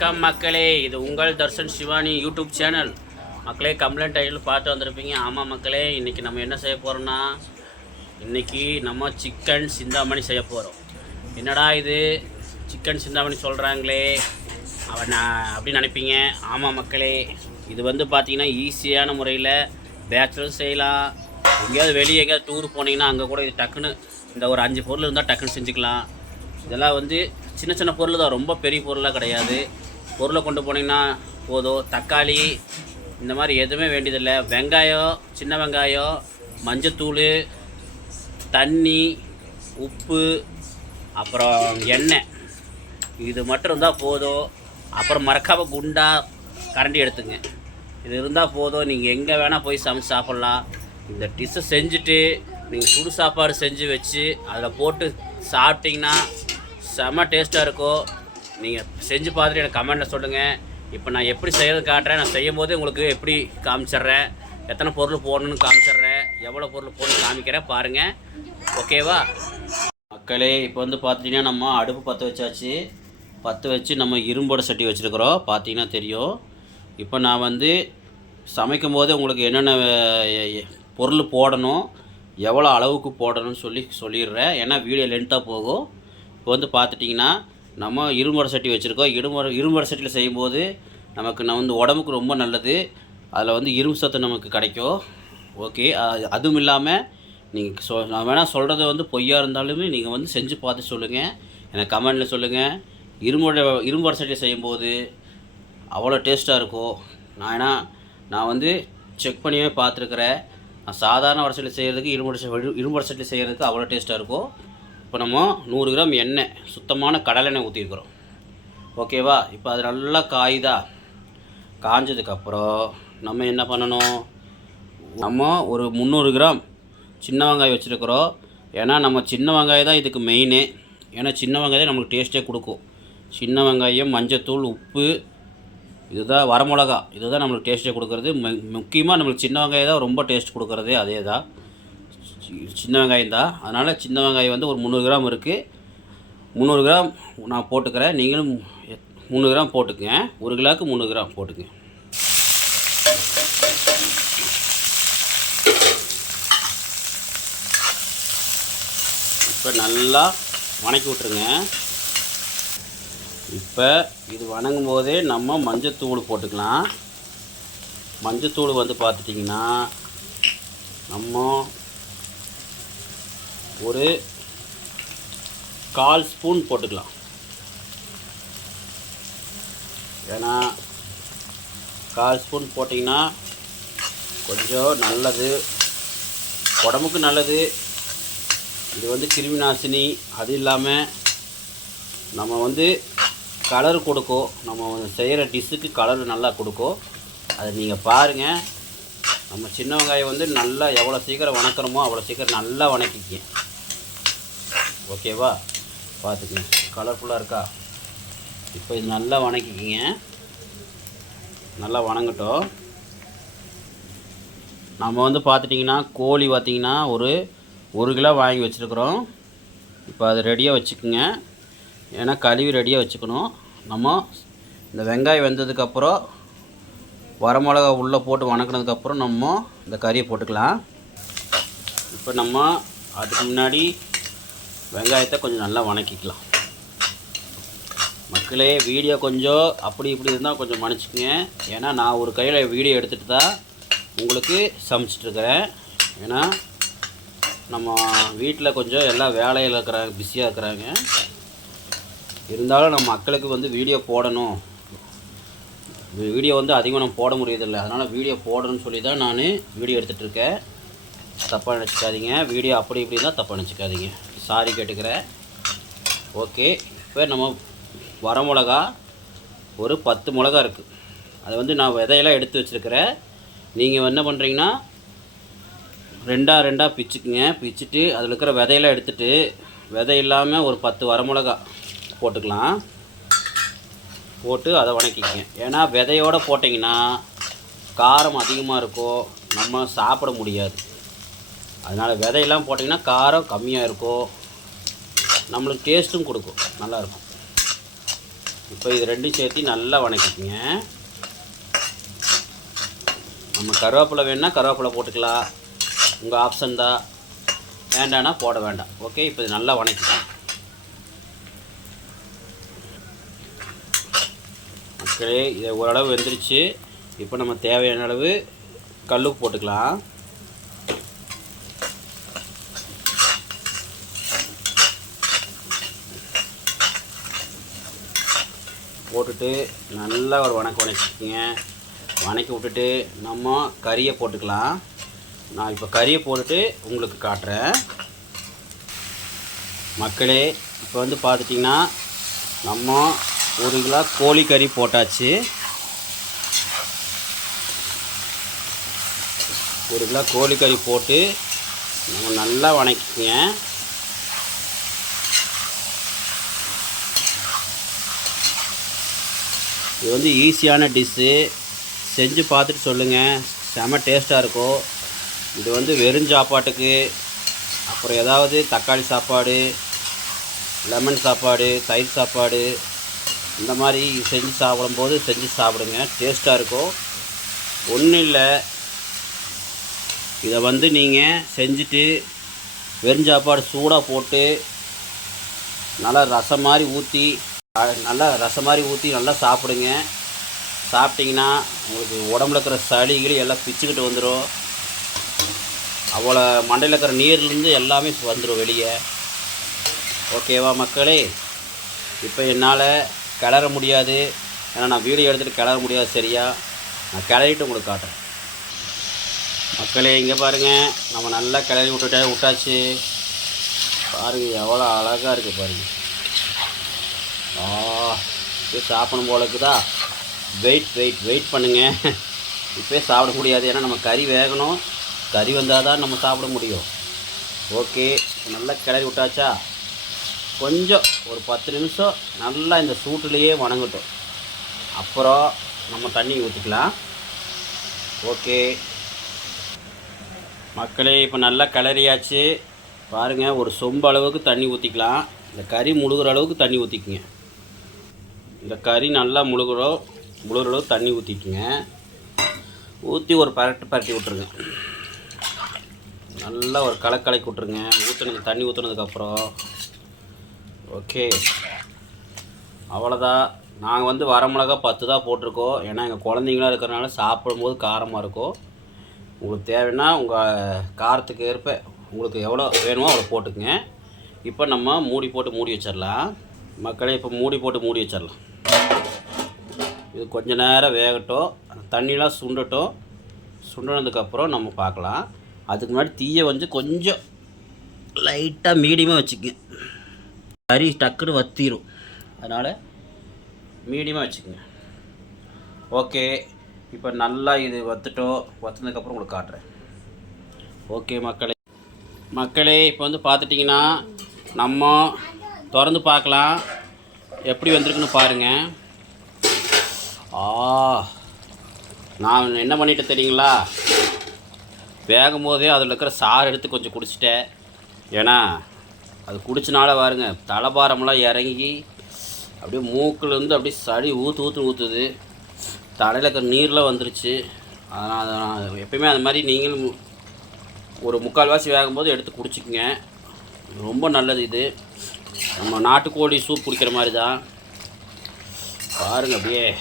வணக்கம் மக்களே. இது உங்கள் தர்ஷன் சிவானி யூடியூப் சேனல். மக்களே கம்ப்ளைண்ட் டைட்டில் பார்த்து வந்திருப்பீங்க. ஆமாம் மக்களே இன்றைக்கி நம்ம என்ன செய்ய போகிறோம்னா இன்றைக்கி நம்ம சிக்கன் சிந்தாமணி செய்ய போகிறோம் என்னடா இது? சிக்கன் சிந்தாமணி சொல்கிறாங்களே அவன் நான் நினைப்பீங்க. ஆமாம் மக்களே இது வந்து பார்த்திங்கன்னா ஈஸியான முறையில் பேச்சுலர் செய்யலாம். எங்கேயாவது வெளியே எங்கேயாவது டூர் போனீங்கன்னா அங்கே கூட இது டக்குன்னு இந்த ஒரு அஞ்சு பொருள் இருந்தால் டக்குன்னு செஞ்சுக்கலாம். இதெல்லாம் வந்து சின்ன சின்ன பொருள் தான். ரொம்ப பெரிய பொருளாக கிடையாது. பொருளை கொண்டு போனீங்கன்னா போதும். தக்காளி இந்த மாதிரி எதுவுமே வேண்டியதில்லை. வெங்காயம் சின்ன வெங்காயம் மஞ்சத்தூள் தண்ணி உப்பு அப்புறம் எண்ணெய். இது மட்டும் இருந்தால் போதும். அப்புறம் மறக்காமல் குண்டா கரண்டி எடுத்துங்க. இது இருந்தால் போதும். நீங்கள் எங்கே வேணால் போய் சமைச்சு சாப்பிட்லாம். இந்த டிஷ்ஷை செஞ்சுட்டு நீங்கள் சுடு சாப்பாடு செஞ்சு வச்சு அதில் போட்டு சாப்பிட்டிங்கன்னா செம டேஸ்ட்டாக இருக்கும். நீங்கள் செஞ்சு பார்த்துட்டு எனக்கு கமெண்ட்டில் சொல்லுங்கள் இப்போ நான் எப்படி செய்கிறது காட்டுறேன். நான் செய்யும் போது உங்களுக்கு எப்படி காமிச்சிட்றேன். எத்தனை பொருள் போடணும்னு காமிச்சிட்றேன். எவ்வளோ பொருள் போடணும்னு காமிக்கிறேன் பாருங்கள் ஓகேவா? மக்களே இப்போ வந்து பார்த்தீங்கன்னா நம்ம அடுப்பு பற்ற வச்சாச்சு. பற்ற வச்சு நம்ம இரும்போட சட்டி வச்சுருக்குறோம். பார்த்தீங்கன்னா தெரியும். இப்போ நான் வந்து சமைக்கும் போது உங்களுக்கு என்னென்ன பொருள் போடணும் எவ்வளோ அளவுக்கு போடணும்னு சொல்லி சொல்லிடுறேன். ஏன்னா வீடியோ லென்த்தாக போகும். இப்போ வந்து பார்த்துட்டிங்கன்னா நம்ம இருமுறை சட்டி வச்சுருக்கோம். இருமுறை இரும்புட சட்டியில் செய்யும்போது நமக்கு நான் வந்து உடம்புக்கு ரொம்ப நல்லது. அதில் வந்து இரும்பு சத்து நமக்கு கிடைக்கும். ஓகே. அதுவும் இல்லாமல் நீங்கள் சொ நான் வேணால் சொல்கிறது வந்து பொய்யாக இருந்தாலுமே நீங்கள் வந்து செஞ்சு பார்த்து சொல்லுங்கள் எனக்கு கமெண்டில் சொல்லுங்கள் இரும்புட இரும்பு சட்டியில் செய்யும்போது அவ்வளோ டேஸ்ட்டாக இருக்கும். நான் ஏன்னா நான் வந்து செக் பண்ணியே பார்த்துருக்குறேன். நான் சாதாரண வடசட்டியில் செய்கிறதுக்கு இரும்பு இரும்பு வடசட்டியில் செய்கிறதுக்கு அவ்வளோ டேஸ்ட்டாக இருக்கும். இப்போ நம்ம நூறு கிராம் எண்ணெய் சுத்தமான கடலெண்ணெய் ஊற்றிருக்கிறோம் ஓகேவா? இப்போ அது நல்லா காயுதா? காஞ்சதுக்கப்புறம் நம்ம என்ன பண்ணணும்? நம்ம ஒரு முந்நூறு கிராம் சின்ன வெங்காயம் வச்சுருக்குறோம். ஏன்னா நம்ம சின்ன வெங்காயம் தான் இதுக்கு மெயினு ஏன்னா சின்ன வெங்காயம் தான் நம்மளுக்கு டேஸ்ட்டே கொடுக்கும். சின்ன வெங்காயம் மஞ்சத்தூள் உப்பு இதுதான் வரமிளகா. இதுதான் நம்மளுக்கு டேஸ்ட்டே கொடுக்குறது. முக்கியமாக நம்மளுக்கு சின்ன வெங்காயம் தான் ரொம்ப டேஸ்ட் கொடுக்குறதே அதே தான் சின்ன வெங்காயம் தான். அதனால் சின்ன வெங்காயம் வந்து ஒரு முந்நூறு கிராம் இருக்குது முந்நூறு கிராம் நான் போட்டுக்கிறேன். நீங்களும் முந்நூறு கிராம் போட்டுக்கங்க. ஒரு கிலோவுக்கு முந்நூறு கிராம் போட்டுக்கங்க. இப்போ நல்லா வணக்கி விட்ருங்க இப்போ இது வணங்கும் போதே நம்ம மஞ்சத்தூள் போட்டுக்கலாம். மஞ்சத்தூள் வந்து பார்த்துட்டிங்கன்னா நம்ம ஒரு கால் ஸ்பூன் போட்டுக்கலாம். ஏன்னா கால் ஸ்பூன் போட்டிங்கன்னா கொஞ்சம் நல்லது உடம்புக்கு நல்லது. இது வந்து கிருமி நாசினி அது இல்லாமல் நம்ம வந்து கலர் கொடுக்கும் நம்ம செய்கிற டிஷ்ஷுக்கு கலர் நல்லா கொடுக்கும் அதை நீங்கள் பாருங்கள் நம்ம சின்ன வெங்காயம் வந்து நல்லா எவ்வளோ சீக்கிரம் வணக்கிறோமோ அவ்வளோ சீக்கிரம் நல்லா வணக்கிக்க ஓகேவா பார்த்துக்குங்க. கலர்ஃபுல்லாக இருக்கா? இப்போ இது நல்லா வணக்கிக்கிங்க. நல்லா வணங்கட்டும். நம்ம வந்து பார்த்துட்டிங்கன்னா கோழி பார்த்திங்கன்னா ஒரு ஒரு கிலோ வாங்கி வச்சுருக்குறோம். இப்போ அதை ரெடியாக வச்சுக்கோங்க. ஏன்னா கழுவி ரெடியாக வச்சுக்கணும். நம்ம இந்த வெங்காயம் வெந்ததுக்கப்புறம் வரமிளகா உள்ளே போட்டு வணக்கினதுக்கப்புறம் நம்ம இந்த கறியை போட்டுக்கலாம். இப்போ நம்ம அதுக்கு முன்னாடி வெங்காயத்தை கொஞ்சம் நல்லா வணக்கிக்கலாம். மக்களே வீடியோ கொஞ்சம் அப்படி இப்படி இருந்தால் கொஞ்சம் மன்னிச்சுக்குங்க. ஏன்னா நான் ஒரு கையில் வீடியோ எடுத்துகிட்டு தான் உங்களுக்கு சமைச்சிட்ருக்கிறேன் ஏன்னா நம்ம வீட்டில் கொஞ்சம் எல்லாம் வேலையில் இருக்கிறாங்க பிஸியாக இருக்கிறாங்க. இருந்தாலும் நம்ம மக்களுக்கு வந்து வீடியோ போடணும். வீடியோ வந்து அதிகம் நம்ம போட முடியதில்லை அதனால் வீடியோ போடணும்னு சொல்லி தான் நான் வீடியோ எடுத்துகிட்டு இருக்கேன் தப்பாக நினச்சிக்காதீங்க. வீடியோ அப்படி இப்படி தான் தப்பாக நினச்சிக்காதீங்க. சாரி கேட்டுக்கிறேன் ஓகே இப்போ நம்ம வரமிளகா ஒரு பத்து மிளகா இருக்குது அதை வந்து நான் விதையெல்லாம் எடுத்து வச்சுருக்கிறேன். நீங்கள் என்ன பண்ணுறீங்கன்னா ரெண்டாக ரெண்டாக பிச்சுக்குங்க. பிச்சுட்டு அதில் இருக்கிற விதையெல்லாம் எடுத்துட்டு விதை இல்லாமல் ஒரு பத்து வரமிளகா போட்டுக்கலாம். போட்டு அதை வணக்கிக்கங்க. ஏன்னா விதையோடு போட்டிங்கன்னா காரம் அதிகமாக இருக்கும் நம்ம சாப்பிட முடியாது. அதனால் விதையெல்லாம் போட்டிங்கன்னா காரம் கம்மியாக இருக்கும் நம்மளுக்கு டேஸ்ட்டும் கொடுக்கும். நல்லாயிருக்கும். இப்போ இது ரெண்டும் சேர்த்து நல்லா வணக்கிக்கோங்க. நம்ம கருவேப்பிலை வேணுன்னா கருவேப்பிலை போட்டுக்கலாம். உங்கள் ஆப்ஷன் தான். வேண்டானா போட வேண்டாம். ஓகே இப்போ இது நல்லா வணக்கிக்கலாம். மக்களே இதை ஓரளவு வெந்துருச்சு. இப்போ நம்ம தேவையான அளவு கல்லுப்பு போட்டுக்கலாம். போட்டுட்டு நல்லா ஒரு வணக்கம் வணக்கிங்க வணக்கி விட்டுட்டு நம்ம கறியை போட்டுக்கலாம். நான் இப்போ கறியை போட்டுட்டு உங்களுக்கு காட்டுறேன். மக்களே இப்போ வந்து பார்த்துட்டிங்கன்னா நம்ம ஒரு கிலோ கோழி கறி போட்டாச்சு. ஒரு கிலோ கோழி கறி போட்டு நம்ம நல்லா வணக்கிக்கங்க. இது வந்து ஈஸியான டிஷ்ஷு. செஞ்சு பார்த்துட்டு சொல்லுங்கள் செம டேஸ்ட்டாக இருக்கும் இது வந்து வெறும் சாப்பாட்டுக்கு. அப்புறம் ஏதாவது தக்காளி சாப்பாடு லெமன் சாப்பாடு தயிர் சாப்பாடு இந்த மாதிரி செஞ்சு சாப்பிடும்போது செஞ்சு சாப்பிடுங்க. டேஸ்ட்டாக இருக்கும் ஒன்றும் இல்லை. இதை வந்து நீங்கள் செஞ்சுட்டு வெறும் சாப்பாடு சூடாக போட்டு நல்லா ரசம் மாதிரி ஊற்றி நல்லா ரசம் மாதிரி ஊற்றி நல்லா சாப்பிடுங்க. சாப்பிட்டிங்கன்னா உங்களுக்கு உடம்புல இருக்கிற சளி எல்லாம் பிச்சுக்கிட்டு வந்துடும் அவ்வளோ மண்டையில் இருக்கிற நீர்லேருந்து எல்லாமே வந்துடும் வெளியே. ஓகேவா மக்களே? இப்போ என்னால் கிளற முடியாது. ஏன்னா நான் வீடியோ எடுத்துகிட்டு கிளற முடியாது சரியா? நான் கிளறிட்டு உங்களுக்கு காட்டுறேன். மக்களே இங்கே பாருங்கள் நம்ம நல்லா கிளறி விட்டுட்டே விட்டாச்சு. பாருங்கள் எவ்வளோ அழகாக இருக்குது பாருங்கள் ஆ இப்போ சாப்பிடும் போலக்குதா வெயிட் வெயிட் வெயிட் பண்ணுங்கள் இப்போயே சாப்பிட முடியாது ஏன்னா நம்ம கறி வேகணும். கறி வந்தால் தான் நம்ம சாப்பிட முடியும். ஓகே நல்லா கிளறி விட்டாச்சா? கொஞ்சம் ஒரு பத்து நிமிஷம் நல்லா இந்த சூட்டுலேயே வணங்கட்டும். அப்புறம் நம்ம தண்ணி ஊற்றிக்கலாம் ஓகே மக்களே இப்போ நல்லா கிளறியாச்சு. பாருங்கள் ஒரு சொம்பு அளவுக்கு தண்ணி ஊற்றிக்கலாம் இந்த கறி முழுகிற அளவுக்கு தண்ணி ஊற்றிக்குங்க இந்த கறி நல்லா முழுகிறோம் முழுகிற தண்ணி ஊற்றிக்குங்க ஊற்றி ஒரு பரட்டு பரட்டி விட்ருங்க நல்லா ஒரு கலக்கு விட்ருங்க ஊற்றுனது தண்ணி ஊற்றுனதுக்கப்புறம் ஓகே. அவ்வளோதான் நாங்கள் வந்து வரமிளகா பத்து தான் போட்டிருக்கோம். ஏன்னா எங்கள் குழந்தைங்களாம் இருக்கிறனால சாப்பிடும்போது காரமாக இருக்கும். உங்களுக்கு தேவைன்னா உங்கள் காரத்துக்கு ஏற்ப உங்களுக்கு எவ்வளோ வேணுமோ அவ்வளோ போட்டுக்குங்க. இப்போ நம்ம மூடி போட்டு மூடி வச்சிடலாம். மக்களே இப்போ மூடி போட்டு மூடி வச்சிடலாம். இது கொஞ்ச நேரம் வேகட்டும். தண்ணிலாம் சுண்டட்டும். சுண்டினதுக்கப்புறம் நம்ம பார்க்கலாம். அதுக்கு முன்னாடி தீயை வந்து கொஞ்சம் லைட்டாக மீடியமாக வச்சுக்கங்க. கறி டக்குன்னு வத்திரும். அதனால் மீடியமாக வச்சுக்கோங்க. ஓகே இப்போ நல்லா இது வத்துட்டோம். வத்துனதுக்கப்புறம் உங்களுக்கு காட்டுறேன். ஓகே மக்களே. மக்களே இப்போ வந்து பார்த்துட்டிங்கன்னா நம்ம திறந்து பார்க்கலாம். எப்படி வந்திருக்குன்னு பாருங்கள் ஆ நான் என்ன பண்ணிட்டேன் தெரியுங்களா? வேகும் போதே அதில் இருக்கிற சாறு எடுத்து கொஞ்சம் குடிச்சிட்டேன். ஏன்னா அது குடிச்சனால பாருங்க தலைபாரம்லாம் இறங்கி அப்படியே மூக்குலேருந்து அப்படியே சளி ஊற்று ஊற்று ஊற்றுது தலையில் இருக்கிற நீர்லாம் வந்துருச்சு. அதனால் நான் எப்பயுமே அந்த மாதிரி நீங்களும் ஒரு முக்கால்வாசி வேகும்போது எடுத்து குடிச்சிக்கங்க. ரொம்ப நல்லது இது. நம்ம நாட்டுக்கோழி சூப் குடிக்கிற மாதிரி தான் பாருங்க அப்படியே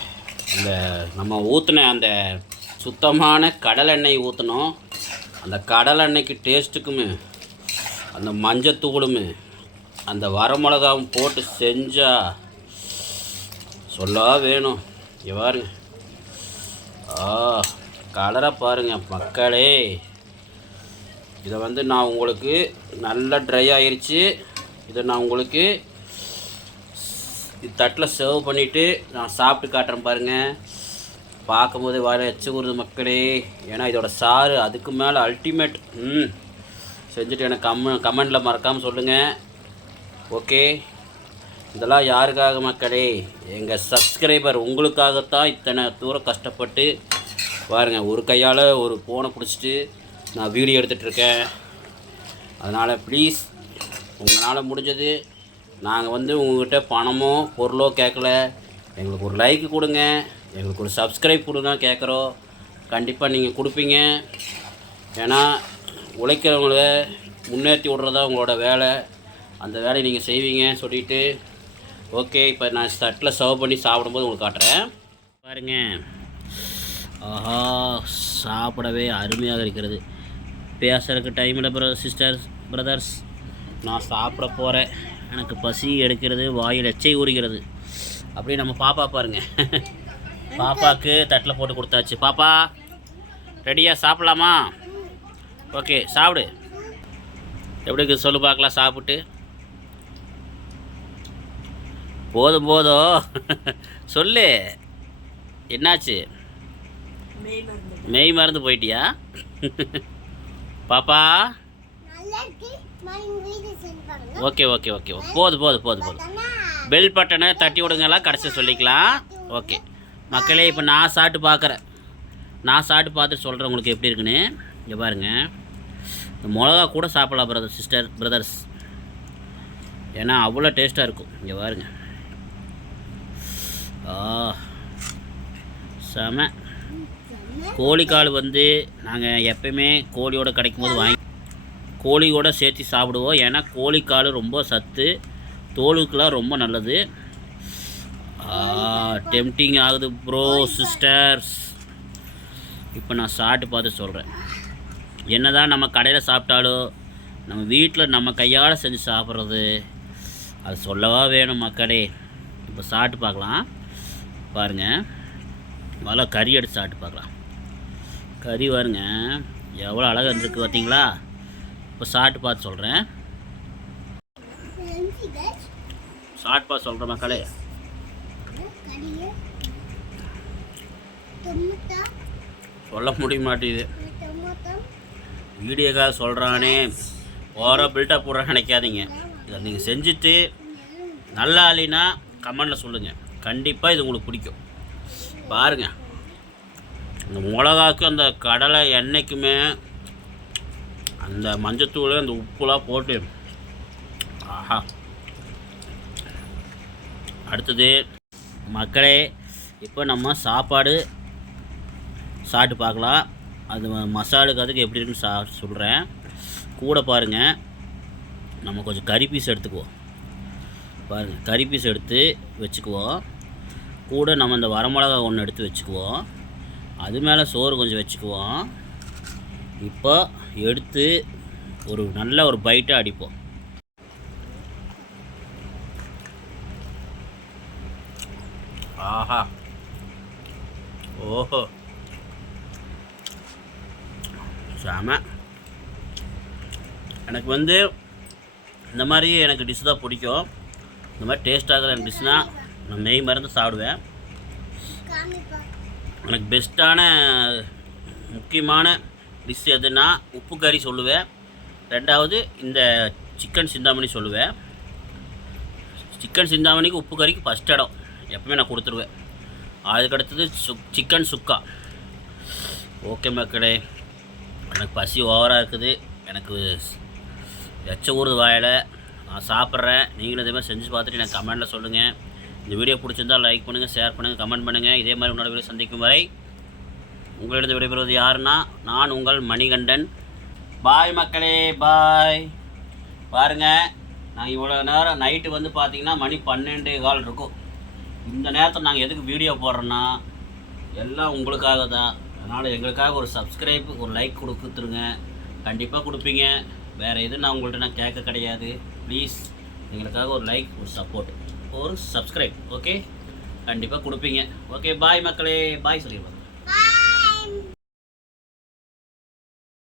இந்த நம்ம ஊற்றின அந்த சுத்தமான கடலெண்ணெய் ஊற்றினோம் அந்த கடலெண்ணெய்க்கு டேஸ்ட்டுக்குமே அந்த மஞ்சத்தூளும் அந்த வரமிளகாவும் போட்டு செஞ்சால் சொல்லவா வேணும். இங்க ஆ கலரை பாருங்கள் மக்களே. இதை வந்து நான் உங்களுக்கு நல்லா ட்ரை ஆயிடுச்சு இதை நான் உங்களுக்கு தட்டில் சர்வ் பண்ணிவிட்டு நான் சாப்பிட்டு காட்டுறேன் பாருங்கள் பார்க்கும்போது வர எச்ச ஊறுது மக்களே. ஏன்னா இதோட சாறு அதுக்கு மேலே அல்டிமேட் ம். செஞ்சுட்டு எனக்கு கம் கமெண்டில் மறக்காமல் சொல்லுங்கள் ஓகே. இதெல்லாம் யாருக்காக மக்களே? எங்கள் சப்ஸ்கிரைபர் உங்களுக்காகத்தான் இத்தனை தூரம் கஷ்டப்பட்டு பாருங்கள் ஒரு கையால் ஒரு ஃபோனை பிடிச்சிட்டு நான் வீடியோ எடுத்துகிட்ருக்கேன் அதனால் ப்ளீஸ் உங்களால் முடிஞ்சது. நாங்கள் வந்து உங்கள்கிட்ட பணமோ பொருளோ கேட்கல எங்களுக்கு ஒரு லைக் கொடுங்க. எங்களுக்கு ஒரு சப்ஸ்கிரைப் கொடுங்க கேட்குறோம் கண்டிப்பாக நீங்கள் கொடுப்பீங்க. ஏன்னா உழைக்கிறவங்கள முன்னேற்றி விட்றதா உங்களோட வேலை. அந்த வேலையை நீங்கள் செய்வீங்க சொல்லிட்டு. ஓகே இப்போ நான் தட்டில் சர்வ் பண்ணி சாப்பிடும்போது உங்களுக்கு காட்டுறேன். பாருங்கள் ஆஹா சாப்பிடவே அருமையாக இருக்கிறது. பேசுறதுக்கு டைம் இல்லை பிரதர் சிஸ்டர்ஸ் பிரதர்ஸ் நான் சாப்பிட போகிறேன் எனக்கு பசி எடுக்கிறது வாயில் எச்சை ஊறுகிறது. அப்படியே நம்ம பாப்பா பாருங்க. பாப்பாவுக்கு தட்டில் போட்டு கொடுத்தாச்சு. பாப்பா ரெடியாக சாப்பிட்லாமா? ஓகே சாப்பிடு. எப்படி இருக்குது சொல்லு பார்க்கலாம் சாப்பிட்டு. போதும் போதும். சொல்லு. என்னாச்சு? மெய் மறந்து போயிட்டியா? பாப்பா. Okay okay okay. போதும் போதும் போதும் போதும் பெல் பட்டனை தட்டி விடுங்கலாம் கடைசி சொல்லிக்கலாம். ஓகே. மக்களே இப்போ நான் சாப்பிட்டு பார்க்குறேன். நான் சாப்பிட்டு பார்த்துட்டு சொல்கிறேன் உங்களுக்கு எப்படி இருக்குன்னு. இங்கே பாருங்க. இந்த மிளகா கூட சாப்பிடலாம் பிரதர் சிஸ்டர் பிரதர்ஸ் ஏன்னா அவ்வளோ டேஸ்ட்டாக இருக்கும். இங்கே பாருங்க. ஆ செம. கோழிக்கால் வந்து நாங்கள் எப்பயுமே கோழியோட கிடைக்கும் போது வாங்கி கோழியோட சேர்த்து சாப்பிடுவோம். ஏன்னா கோழிக்கால் ரொம்ப சத்து. தோலுக்கெலாம் ரொம்ப நல்லது. டெம்டிங் ஆகுது ப்ரோ சிஸ்டர்ஸ் இப்போ நான் சாப்பிட்டு பார்த்து சொல்கிறேன் என்னதான் நம்ம கடையில் சாப்பிட்டாலும் நம்ம வீட்டில் நம்ம கையால் செஞ்சு சாப்பிட்றது அது சொல்லவா வேணும் மக்களே. இப்போ சாப்பிட்டு பார்க்கலாம். பாருங்கள் நல்லா கறி எடுத்து சாப்பிட்டு பார்க்கலாம். கறி பாருங்க. எவ்வளோ அழகாக இருந்திருக்கு பார்த்தீங்களா இப்போ ஷார்ட் பார்த்து சொல்கிறேன் ஷார்ட் பார்த்து சொல்கிறேன் மக்களே. சொல்ல முடிய மாட்டேங்குது வீடியோக்காக சொல்கிறானே ஓரோ பில்டப் போடுற நினைக்காதீங்க. இதை நீங்கள் செஞ்சுட்டு நல்லா இல்லைன்னா கமெண்டில் சொல்லுங்கள் கண்டிப்பாக இது உங்களுக்கு பிடிக்கும். பாருங்கள் இந்த மிளகாக்கு அந்த கடலை எண்ணெய்க்குமே அந்த மஞ்சத்தூள் அந்த உப்புலாம் போட்டு ஆஹா. அடுத்தது மக்களே இப்போ நம்ம சாப்பாடு சாப்பிட்டு பார்க்கலாம். அது மசாலுக்கு அதுக்கு எப்படி இருக்குன்னு சா சொல்கிறேன் கூட பாருங்கள் நம்ம கொஞ்சம் கறி பீஸ் எடுத்துக்குவோம். பாருங்கள் கறி பீஸ் எடுத்து வச்சுக்குவோம். கூட நம்ம இந்த வரமிளகா ஒன்று எடுத்து வச்சுக்குவோம். அது மேலே சோறு கொஞ்சம் வச்சுக்குவோம். இப்போ எடுத்து ஒரு நல்ல ஒரு பைட்டாக அடிப்போம். ஆஹா. ஓஹோ. செம. எனக்கு வந்து இந்த மாதிரி எனக்கு டிஷ் தான் பிடிக்கும். இந்த மாதிரி டேஸ்ட்டாகிற டிஷ்னால் நான் மெய் மருந்து சாப்பிடுவேன். எனக்கு பெஸ்ட்டான முக்கியமான டிஷ் எதுனா உப்பு கறி சொல்லுவேன். ரெண்டாவது இந்த சிக்கன் சிந்தாமணி சொல்லுவேன். சிக்கன் சிந்தாமணிக்கு உப்பு கறிக்கு ஃபஸ்ட் இடம். எப்பவுமே நான் கொடுத்துருவேன். அதுக்கடுத்தது சுக் சிக்கன் சுக்கா. ஓகே மக்களே. எனக்கு பசி ஓவராக இருக்குது. எனக்கு எச்ச ஊறுது வாயில். நான் சாப்பிட்றேன். நீங்களும் இதே மாதிரி செஞ்சு பார்த்துட்டு எனக்கு கமெண்ட்டில் சொல்லுங்கள் இந்த வீடியோ பிடிச்சிருந்தால் லைக் பண்ணுங்கள் ஷேர் பண்ணுங்கள் கமெண்ட் பண்ணுங்கள் இதே மாதிரி உன்னோட வீடியோ சந்திக்கும் வரை உங்களிடம் விடைபெறுவது யாருன்னா நான் உங்கள் மணிகண்டன். பாய் மக்களே பாய். பாருங்கள் நாங்கள் இவ்வளோ நேரம் நைட்டு வந்து பார்த்திங்கன்னா மணி பன்னெண்டு கால் இருக்கும். இந்த நேரத்தில் நாங்கள் எதுக்கு வீடியோ போடுறோன்னா எல்லாம் உங்களுக்காக தான். அதனால் எங்களுக்காக ஒரு சப்ஸ்கிரைப் ஒரு லைக் கொடுத்துருங்க. கண்டிப்பாக கொடுப்பீங்க. வேறு எதுவும் நான் உங்கள்கிட்ட நான் கேட்க கிடையாது. ப்ளீஸ் எங்களுக்காக ஒரு லைக் ஒரு சப்போர்ட் ஒரு சப்ஸ்கிரைப் ஓகே கண்டிப்பாக கொடுப்பீங்க. ஓகே பாய் மக்களே. பாய் சொல்லிடுவாங்க